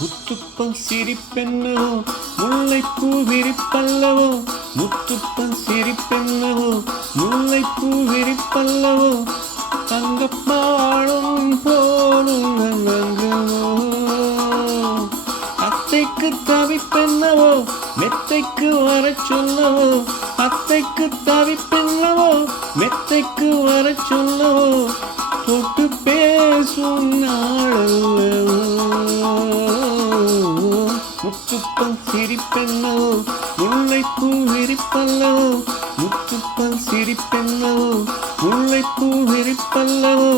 முத்துப்பல் சிரிப்பென்னவோ முல்லைப்பூ விரிப்பல்லவோ, முத்துப்பல் சிரிப்பென்னவோ முல்லைப்பூ விரிப்பல்லவோ, தங்கப்பாடும் போலும் நங்கமோ. அத்தைக்கு தவிப்பென்னவோ மெத்தைக்கு வர சொல்லவோ, அத்தைக்கு தவிப்பென்னவோ மெத்தைக்கு வர சொல்லவோ, தொட்டு பேசும் நாளல்லவோ. முத்துப்பல் சிரிப்பென்னவோ முல்லைப்பூ விரிப்பல்லவோ, முத்துப்பல் சிரிப்பென்னவோ முல்லைப்பூ விரிப்பல்லவோ,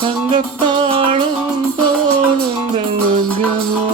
தங்கப்பாடும் போலும் ரங்கமோ.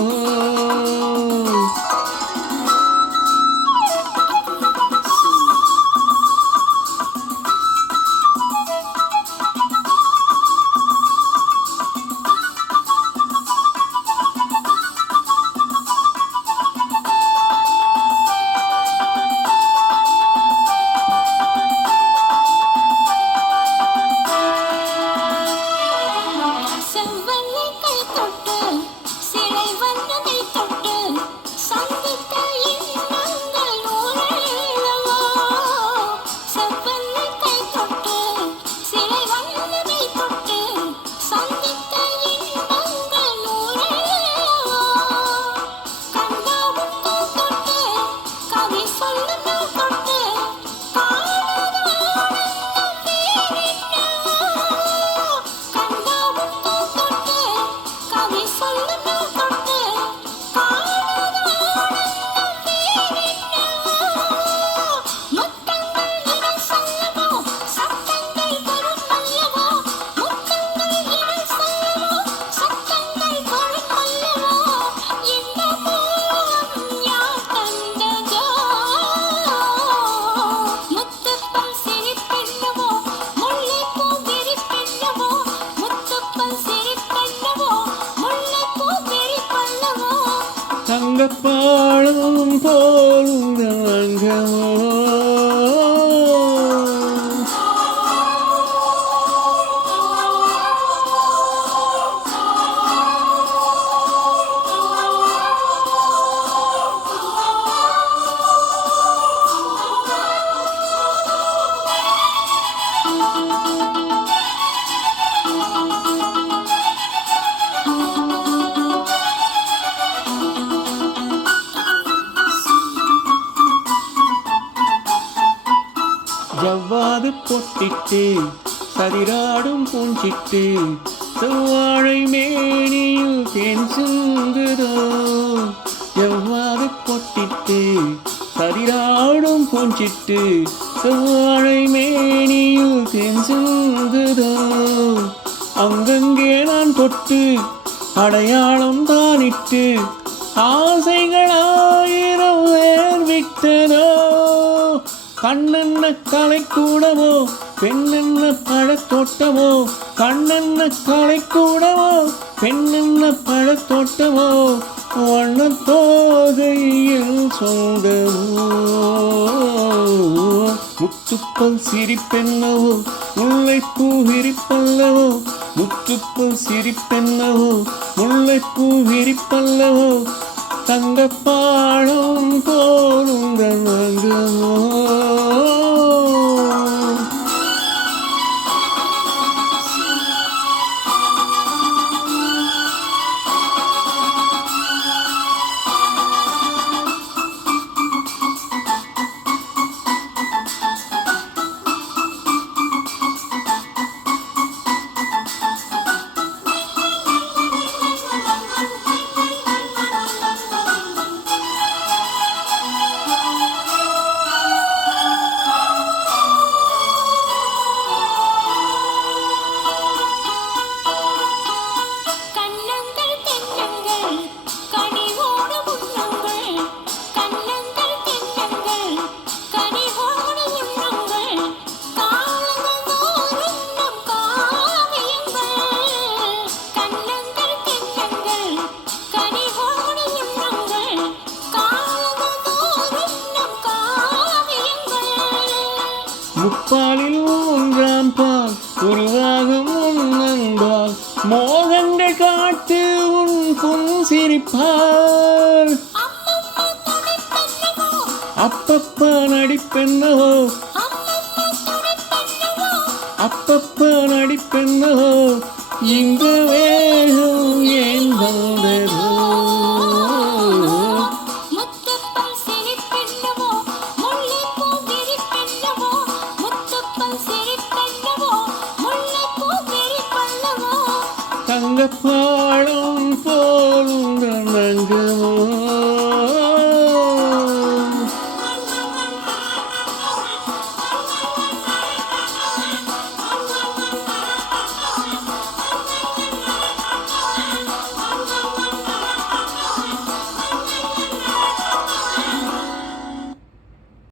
தங்கப்பாடும் போலும் ரங்கமோ. ஜவ்வாது பொட்டிட்டு சதிராடும் பூஞ்சிட்டு, செவ்வாழை மேனியில் தேன் சிந்துதோ. ஜவ்வாது பொட்டிட்டு சதிராடும் பூஞ்சிட்டு, செவ்வாழை மேனியில் தேன் சிந்துதோ. அங்கங்கே நான் தொட்டு அடையாளம் தானிட்டு, ஆசைகளாயிரம் வேர்விட்டதோ. கண்ணென்ன கலை கூடவோ பெண்ணென்ன பழத்தோட்டமோ, கண்ணென்ன கலை கூடவோ பெண்ணென்ன பழத்தோட்டமோ, வண்ணத்தோகையில் சொந்தமோ. முத்துப்பல் சிரிப்பென்னவோ முல்லைப்பூ விரிப்பல்லவோ, முத்துப்பல் சிரிப்பென்னவோ முல்லைப்பூ விரிப்பல்லவோ, தங்கப்பாடும் போலும் ரங்கமோ. முப்பாலில் ஒன்றாம் பால் உருவாகும் உன்னன்பால், மோகங்கள் காட்டு உன் புன்சிரிப்பார் அப்பப்பா நடிப்பென்னவோ அப்பப்பா நடிப்பென்னவோ இந்த வேகம்